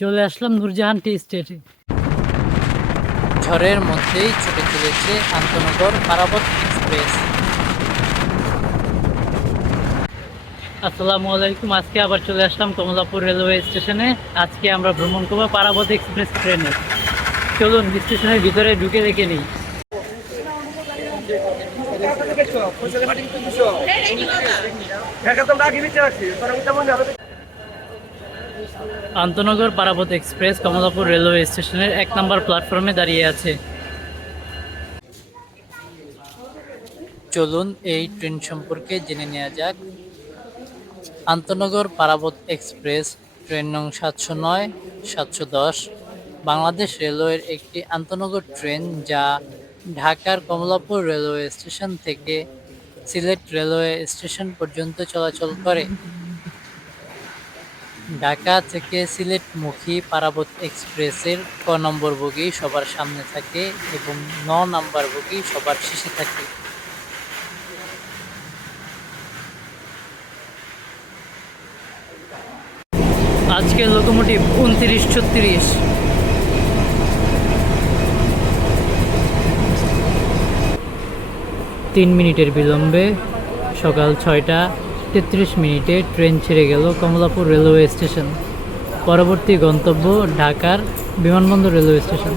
চলে আসলাম নূরজাহান টি স্টেটে। ঝড়ের মধ্যেই ছুটে চলেছে আন্তনগর পারাবত এক্সপ্রেস। আসসালামু আলাইকুম আজকে আবার চলে আসলাম কমলাপুর রেলওয়ে স্টেশনে। আজকে আমরা ভ্রমণ করব পারাবত এক্সপ্রেস ট্রেনে। চলুন স্টেশনের ভিতরে ঢুকে দেখে নিই। আন্তনগর পারাবত এক্সপ্রেস কমলাপুর রেলওয়ে স্টেশনের এক নম্বর প্ল্যাটফর্মে দাঁড়িয়ে আছে। চলুন এই ট্রেন সম্পর্কে জেনে নেওয়া যাক। আন্তনগর পারাবত এক্সপ্রেস ট্রেন নং সাতশো নয়, সাতশো দশ, বাংলাদেশ রেলওয়ের একটি আন্তনগর ট্রেন যা ঢাকার কমলাপুর রেলওয়ে স্টেশন থেকে সিলেট রেলওয়ে স্টেশন পর্যন্ত চলাচল করে। ঢাকা থেকে সিলেটমুখী পারাবত এক্সপ্রেসের ক নম্বর বগি সবার সামনে থাকে এবং ন নম্বর বগি সবার শেষে থাকে। আজকের লোকোমোটিভ উনত্রিশ ছত্রিশ। তিন মিনিটের বিলম্বে সকাল ছয়টা। তেত্রিশ মিনিটে ট্রেন ছেড়ে গেল কমলাপুর রেলওয়ে স্টেশন। পরবর্তী গন্তব্য ঢাকার বিমানবন্দর railway station.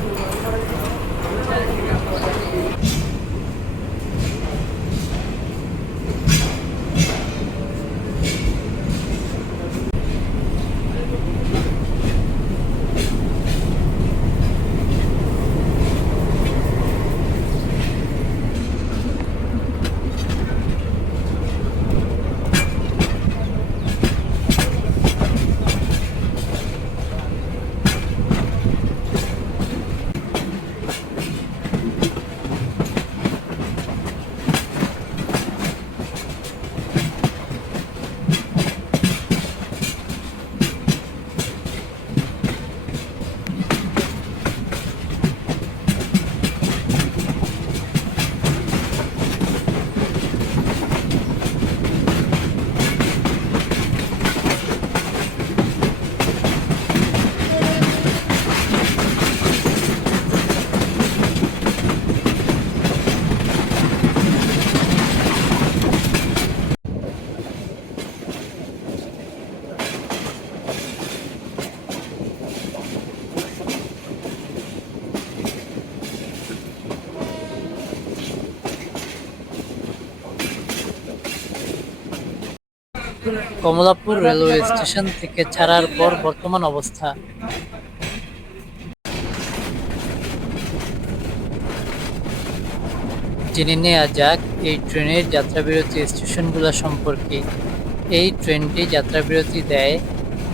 Kamalapur railway station থেকে ছাড়ার পর বর্তমান অবস্থা। জেনে নেওয়া যাক এই ট্রেনের যাত্রাবিরতি স্টেশনগুলো সম্পর্কে। এই ট্রেনটি যাত্রাবিরতি দেয়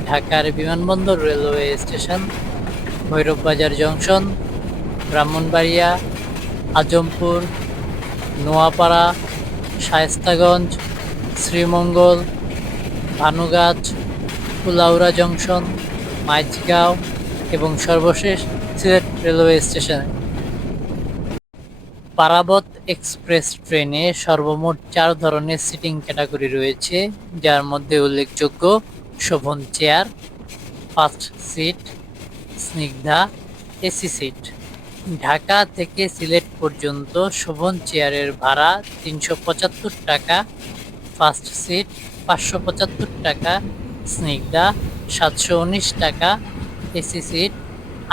ঢাকার বিমানবন্দর railway station, Bhairab Bazar junction, Brahmanbaria, Azampur, Noapara, Shaistaganj, Sreemangal Bhanugach Kulaura junction, Maijgaon এবং সর্বশেষ সিলেট রেলওয়ে স্টেশনে। পারাবত এক্সপ্রেস ট্রেনে সর্বমোট চার ধরনের সিটিং ক্যাটাগরি রয়েছে, যার মধ্যে উল্লেখযোগ্য Shovan chair first seat, Snigdha, AC seat. Dhaka থেকে সিলেট পর্যন্ত শোভন চেয়ারের ভাড়া তিনশো পঁচাত্তর টাকা ফার্স্ট সিট পাঁচশো পঁচাত্তর টাকা, স্নিগ্ধা সাতশো উনিশ টাকা, এসি সিট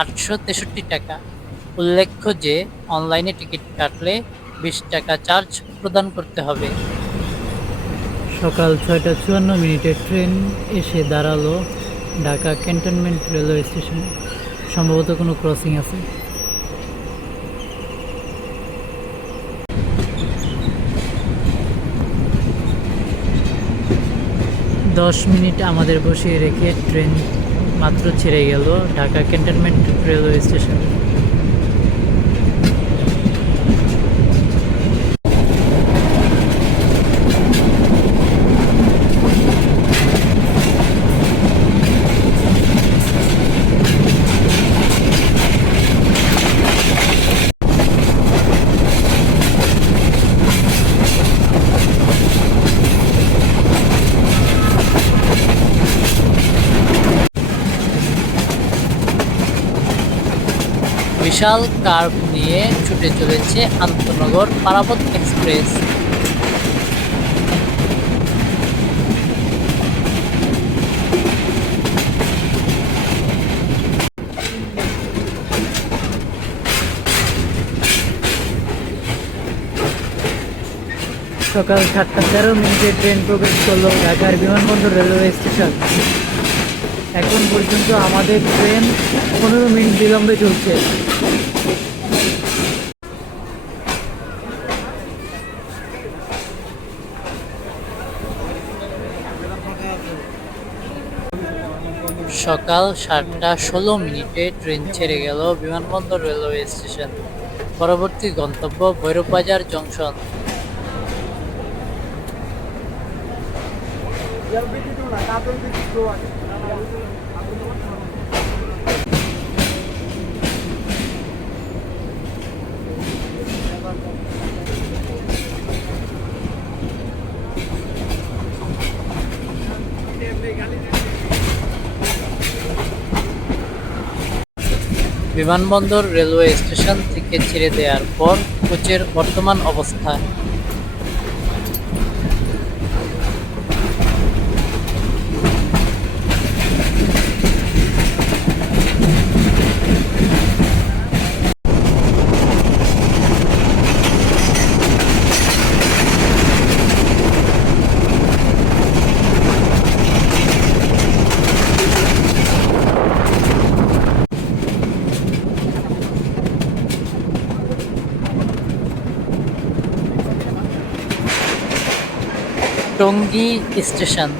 আটশো তেষট্টি টাকা। উল্লেখ্য যে, অনলাইনে টিকিট কাটলে বিশ টাকা চার্জ প্রদান করতে হবে। সকাল ছয়টা চুয়ান্ন মিনিটে ট্রেন এসে দাঁড়াল ঢাকা ক্যান্টনমেন্ট রেলওয়ে স্টেশনে। সম্ভবত কোনো ক্রসিং আছে। দশ মিনিট আমাদের বসিয়ে রেখে ট্রেন মাত্র ছেড়ে গেল ঢাকা ক্যান্টনমেন্ট রেলওয়ে স্টেশন। বিশাল কার্ভ নিয়ে ছুটে চলেছে আন্তনগর পারাবত এক্সপ্রেস। সকাল সাতটা তেরো মিনিটে ট্রেন প্রবেশ করল ঢাকার বিমানবন্দর রেলওয়ে স্টেশন। এখন পর্যন্ত আমাদের ট্রেন পনেরো মিনিট বিলম্বে চলছে। সকাল সাতটা ষোলো মিনিটে ট্রেন ছেড়ে গেল বিমানবন্দর রেলওয়ে স্টেশন। পরবর্তী গন্তব্য ভৈরববাজার জংশন। বিমানবন্দর রেলওয়ে স্টেশন থেকে ছেড়ে দেওয়ার পর কোচের বর্তমান অবস্থা। টঙ্গী স্টেশন।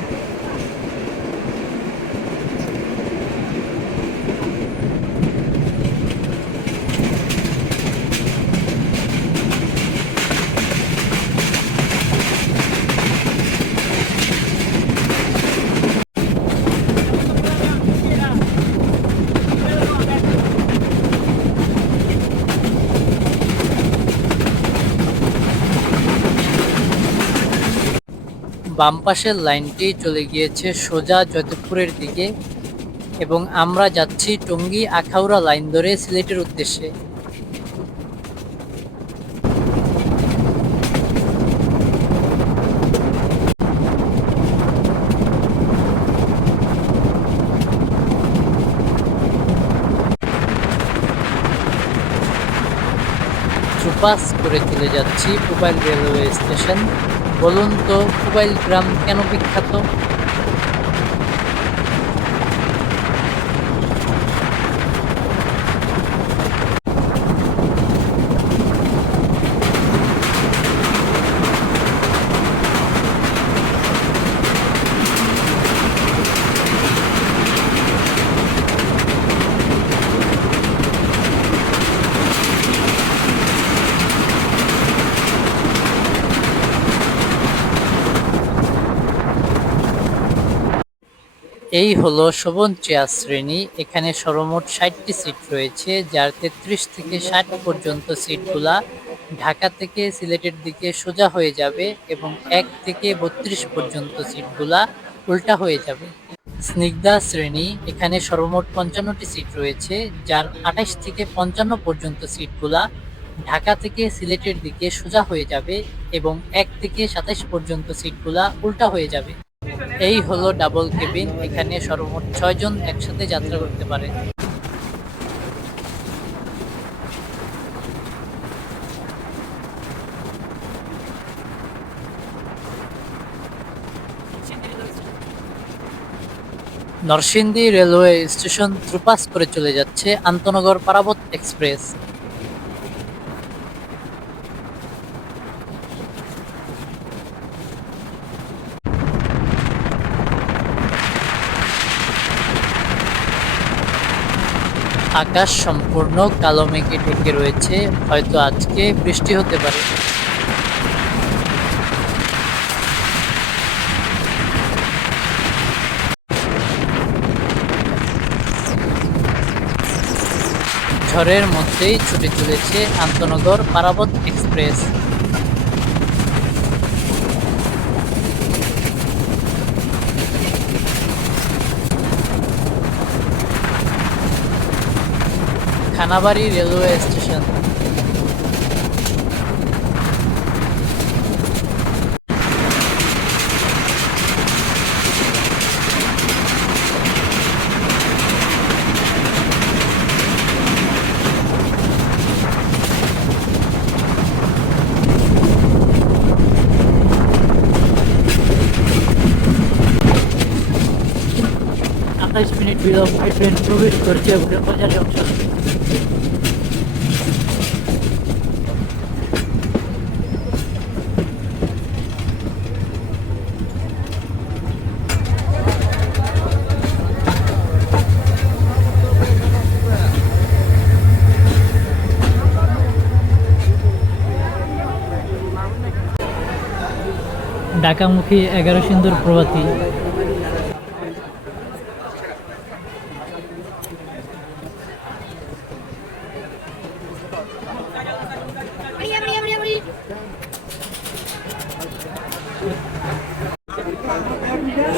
বাম পাশের লাইনটি চলে গিয়েছে সোজা যদবপুরের দিকে এবং আমরা যাচ্ছি টঙ্গী আখাউড়া লাইন ধরে সিলেটের উদ্দেশ্যে। সুপাস করে চলে যাচ্ছি মোবাইল রেলওয়ে স্টেশন। বলুন তো মোবাইল গ্রাম কেন বিখ্যাত? এই হলো শোভন চেয়ার শ্রেণি। এখানে সর্বমোট ষাটটি সিট রয়েছে, যার তেত্রিশ থেকে ষাট পর্যন্ত সিটগুলা ঢাকা থেকে সিলেটের দিকে সোজা হয়ে যাবে এবং এক থেকে বত্রিশ পর্যন্ত সিটগুলা উল্টা হয়ে যাবে। স্নিগ্ধা শ্রেণি, এখানে সর্বমোট পঞ্চান্নটি সিট রয়েছে, যার আঠাশ থেকে পঞ্চান্ন পর্যন্ত সিটগুলা ঢাকা থেকে সিলেটের দিকে সোজা হয়ে যাবে এবং এক থেকে সাতাশ পর্যন্ত সিটগুলা উল্টা হয়ে যাবে। এই হলো ডাবল কেবিন এখানে সর্বমোট ছয়জন একসাথে যাত্রা করতে পারে। নরসিংদী রেলওয়ে স্টেশন থ্রুপাস করে চলে যাচ্ছে আন্তনগর পারাবত এক্সপ্রেস। আকাশ সম্পূর্ণ কালো মেঘে ঢেকে রয়েছে। হয়তো আজকে বৃষ্টি হতে পারে। ঝড়ের মধ্যেই ছুটে চলেছে আন্তনগর Parabat express. Khanabari railway station আঠাইশ মিনিট বিলম্বে ট্রেন প্রবেশ করছে বাজার জংশন ঢাকামুখী এগারো সিন্দুর প্রভাতী।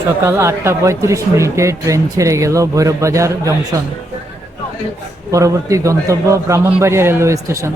সকাল আটটা পঁয়ত্রিশ মিনিটে ট্রেন ছেড়ে গেল ভৈরববাজার জংশন। পরবর্তী গন্তব্য ব্রাহ্মণবাড়িয়া রেলওয়ে স্টেশন।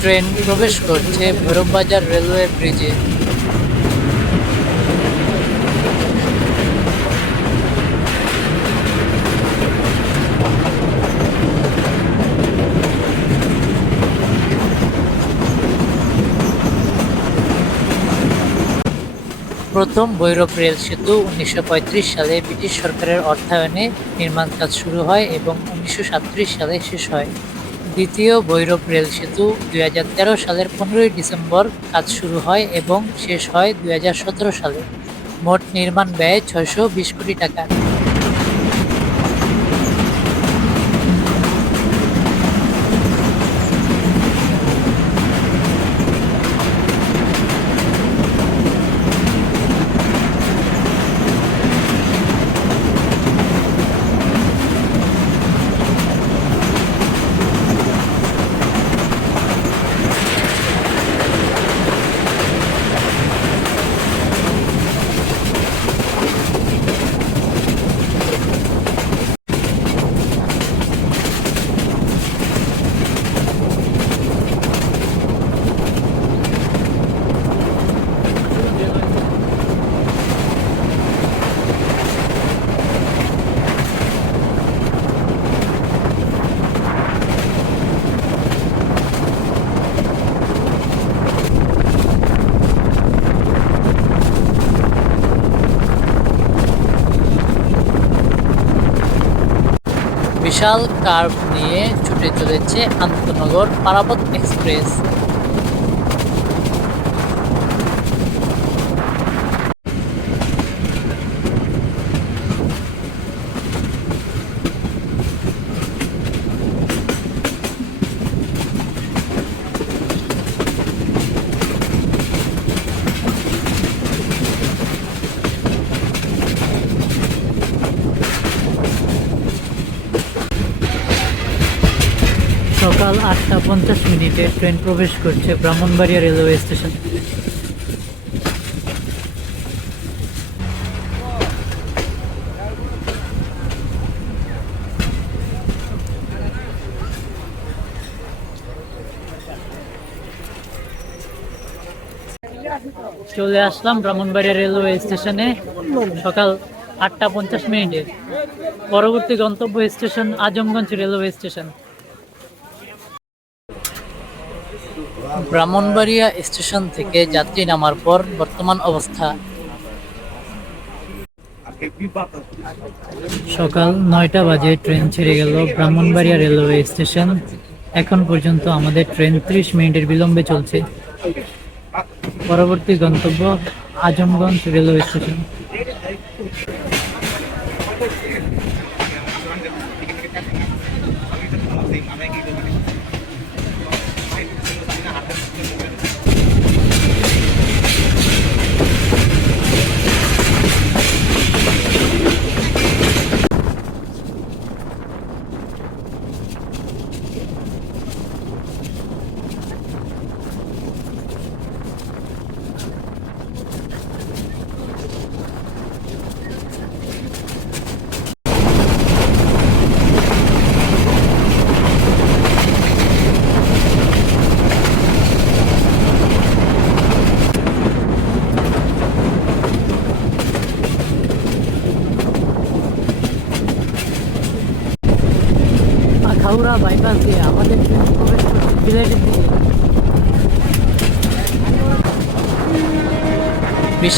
ট্রেন প্রবেশ করছে ভৈরববাজার রেলওয়ে ব্রিজে। প্রথম ভৈরব রেল সেতু উনিশশো পঁয়ত্রিশ সালে ব্রিটিশ সরকারের অর্থায়নে নির্মাণ কাজ শুরু হয় এবং উনিশশো সালে শেষ হয়। দ্বিতীয় ভৈরব রেল সেতু দু হাজার তেরো সালের পনেরোই ডিসেম্বর কাজ শুরু হয় এবং শেষ হয় দু হাজার সতেরো সালে। মোট নির্মাণ ব্যয় ছয়শো বিশ কোটি টাকা। বিশাল কার্ভ নিয়ে ছুটে চলেছে আন্তনগর পারাবত এক্সপ্রেস। সকাল আটটা পঞ্চাশ মিনিটে ট্রেন প্রবেশ করছে ব্রাহ্মণবাড়িয়া রেলওয়ে স্টেশন। চলে আসলাম ব্রাহ্মণবাড়িয়া রেলওয়ে স্টেশনে সকাল আটটা পঞ্চাশ মিনিটে। পরবর্তী গন্তব্য station Azamganj railway station. Brahmanbaria station থেকে যাত্রী নামার পর বর্তমান অবস্থা। সকাল নয়টা বাজে ট্রেন ছেড়ে গেল ব্রাহ্মণবাড়িয়া রেলওয়ে স্টেশন। এখন পর্যন্ত আমাদের ট্রেন ত্রিশ মিনিটের বিলম্বে চলছে। পরবর্তী গন্তব্য Azamganj railway station Akhaura bypass দিয়ে আমাদের ট্রেন প্রবেশ করছে বিলেটের দিকে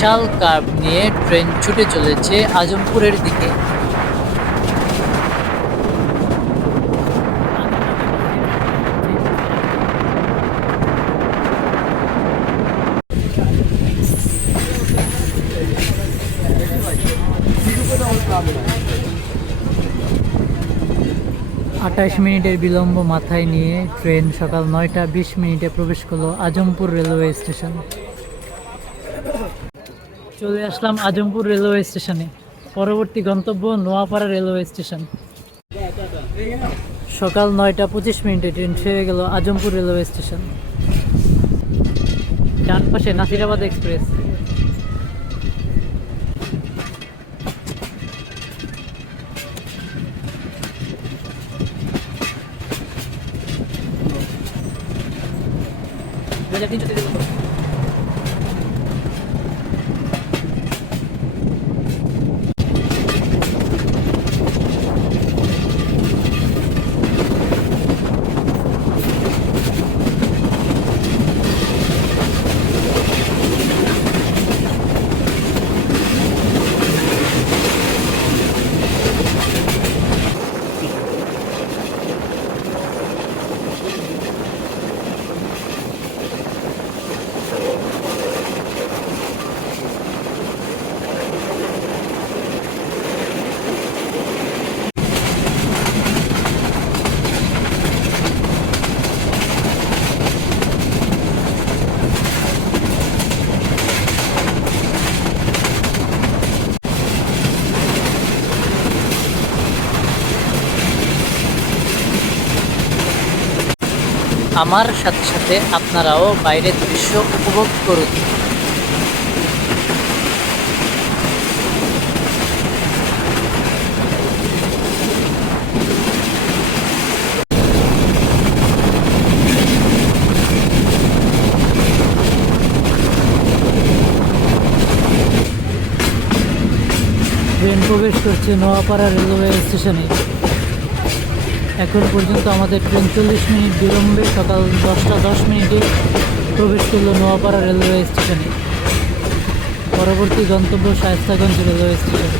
বিশাল কার্ভ নিয়ে ট্রেন ছুটে চলেছে আজমপুরের দিকে। আঠাশ মিনিটের বিলম্ব মাথায় নিয়ে ট্রেন সকাল নয়টা বিশ মিনিটে প্রবেশ করল আজমপুর রেলওয়ে স্টেশন। চলে আসলাম আজমপুর রেলওয়ে স্টেশনে। পরবর্তী গন্তব্য নোয়াপাড়া রেলওয়ে স্টেশন। সকাল নয়টা পঁচিশ মিনিটে ট্রেন ছেড়ে গেল আজমপুর রেলওয়ে স্টেশন। ডান পাশে নাসিরাবাদ এক্সপ্রেস। আমার সাথে সাথে আপনারাও বাইরের দৃশ্য উপভোগ করুন। প্রবেশ করছে নোয়াপাড়া রেলওয়ে স্টেশনে। এখন পর্যন্ত আমাদের চল্লিশ মিনিট বিলম্বে সকাল দশটা দশ মিনিটে প্রবেশ করল নোয়াপাড়া রেলওয়ে স্টেশনে। পরবর্তী গন্তব্য শায়স্তাগঞ্জ রেলওয়ে স্টেশন।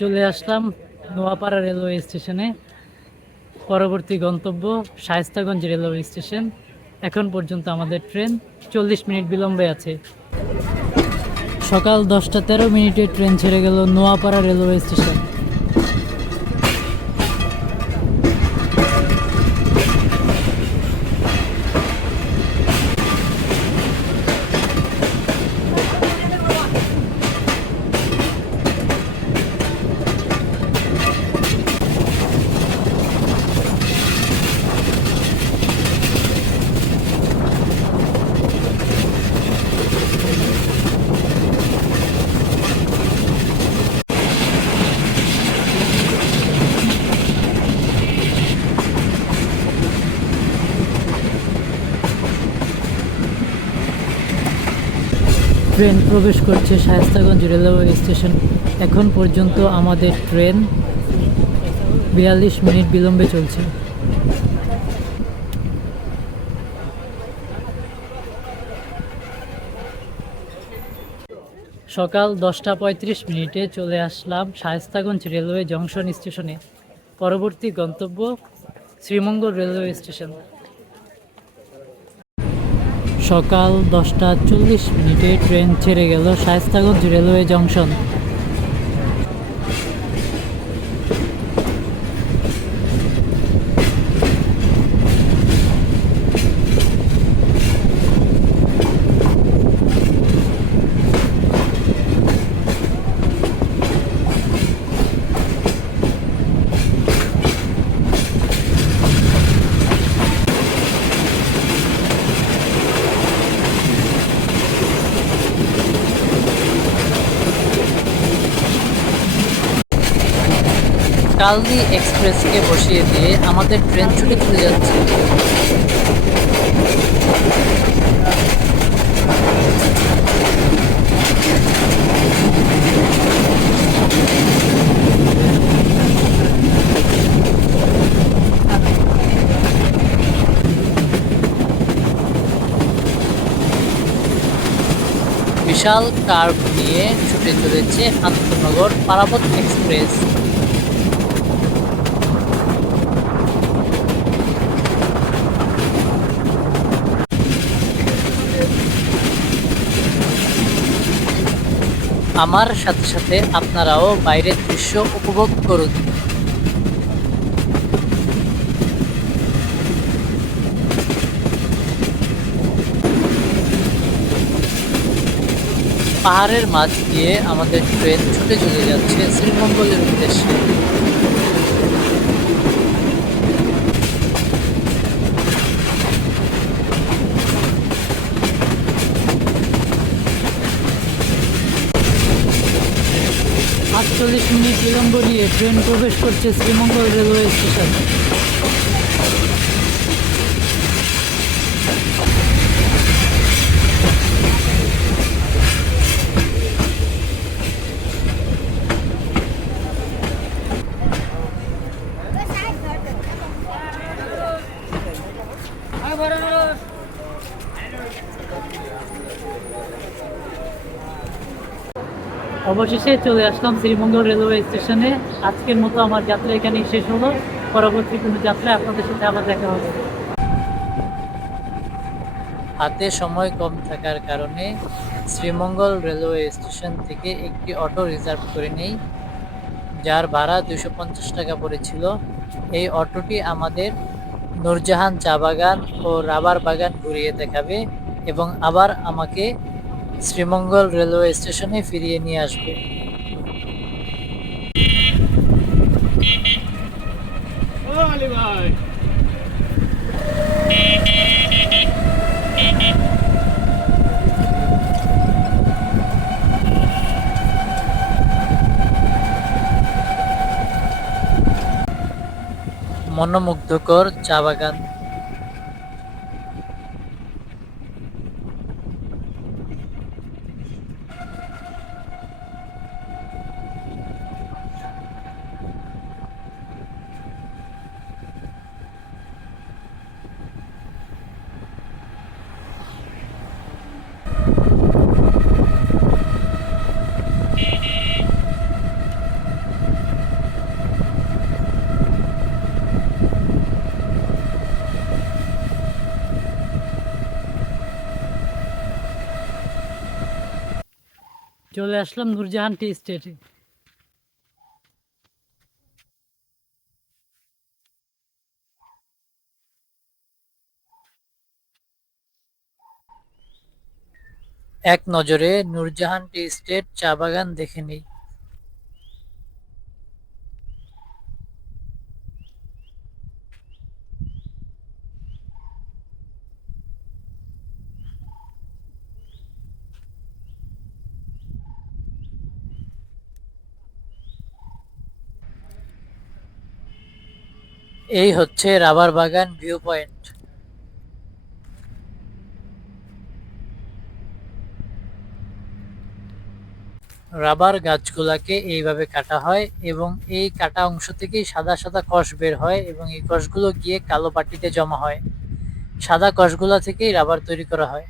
চলে আসলাম নোয়াপাড়া রেলওয়ে স্টেশনে। পরবর্তী গন্তব্য শায়স্তাগঞ্জ রেলওয়ে স্টেশন। এখন পর্যন্ত আমাদের ট্রেন চল্লিশ মিনিট বিলম্বে আছে। সকাল দশটা তেরো মিনিটে ট্রেন ছেড়ে গেল নোয়াপাড়া রেলওয়ে স্টেশন। ট্রেন প্রবেশ করছে শায়স্তাগঞ্জ রেলওয়ে স্টেশন। এখন পর্যন্ত আমাদের ট্রেন বিয়াল্লিশ মিনিট বিলম্বে চলছে। সকাল দশটা পঁয়ত্রিশ মিনিটে চলে আসলাম শায়স্তাগঞ্জ রেলওয়ে জংশন স্টেশনে। পরবর্তী গন্তব্য শ্রীমঙ্গল রেলওয়ে স্টেশন। সকাল দশটা চল্লিশ মিনিটে ট্রেন ছেড়ে গেল শায়স্তাগঞ্জ রেলওয়ে জংশন। কালদি এক্সপ্রেসকে বসিয়ে দিয়ে আমাদের ট্রেন ছুটে চলে যাচ্ছে। বিশাল কার্ভ নিয়ে ছুটে চলেছে আন্তনগর পারাবত এক্সপ্রেস। আমার সাথে সাথে আপনারাও বাইরের দৃশ্য উপভোগ করুন। পাহাড়ের মাঝ দিয়ে আমাদের ট্রেন ছুটে চলে যাচ্ছে শ্রীমঙ্গলের উদ্দেশ্যে। নিয়ে ট্রেন প্রবেশ করছে শ্রীমঙ্গল রেলওয়ে স্টেশন। অবশেষে চলে আসলাম শ্রীমঙ্গল রেলওয়ে স্টেশনে। আজকের মতো আমার যাত্রা এখানেই শেষ হলো। পরবর্তী কোনো যাত্রায় আপনাদের সাথে আবার দেখা হবে। হাতে সময় কম থাকার কারণে শ্রীমঙ্গল রেলওয়ে স্টেশন থেকে একটি অটো রিজার্ভ করে নেই, যার ভাড়া দুশো টাকা পড়েছিল। এই অটোটি আমাদের নূরজাহান চা বাগান ও রাবার বাগান ঘুরিয়ে দেখাবে এবং আবার আমাকে শ্রীমঙ্গল রেলওয়ে স্টেশনে ফিরিয়ে নিয়ে আসবে। মনোমুগ্ধকর চা বাগান। চলে আসলাম নূরজাহান টি স্টেটে। এক নজরে নূরজাহান টি স্টেট চা বাগান দেখে নিই। এই হচ্ছে রাবার বাগান ভিউ পয়েন্ট রাবার গাছগুলাকে এইভাবে কাটা হয় এবং এই কাটা অংশ থেকেই সাদা সাদা কষ বের হয় এবং এই কষগুলো গিয়ে কালো পাটিতে জমা হয়। সাদা কষগুলা থেকেই রাবার তৈরি করা হয়।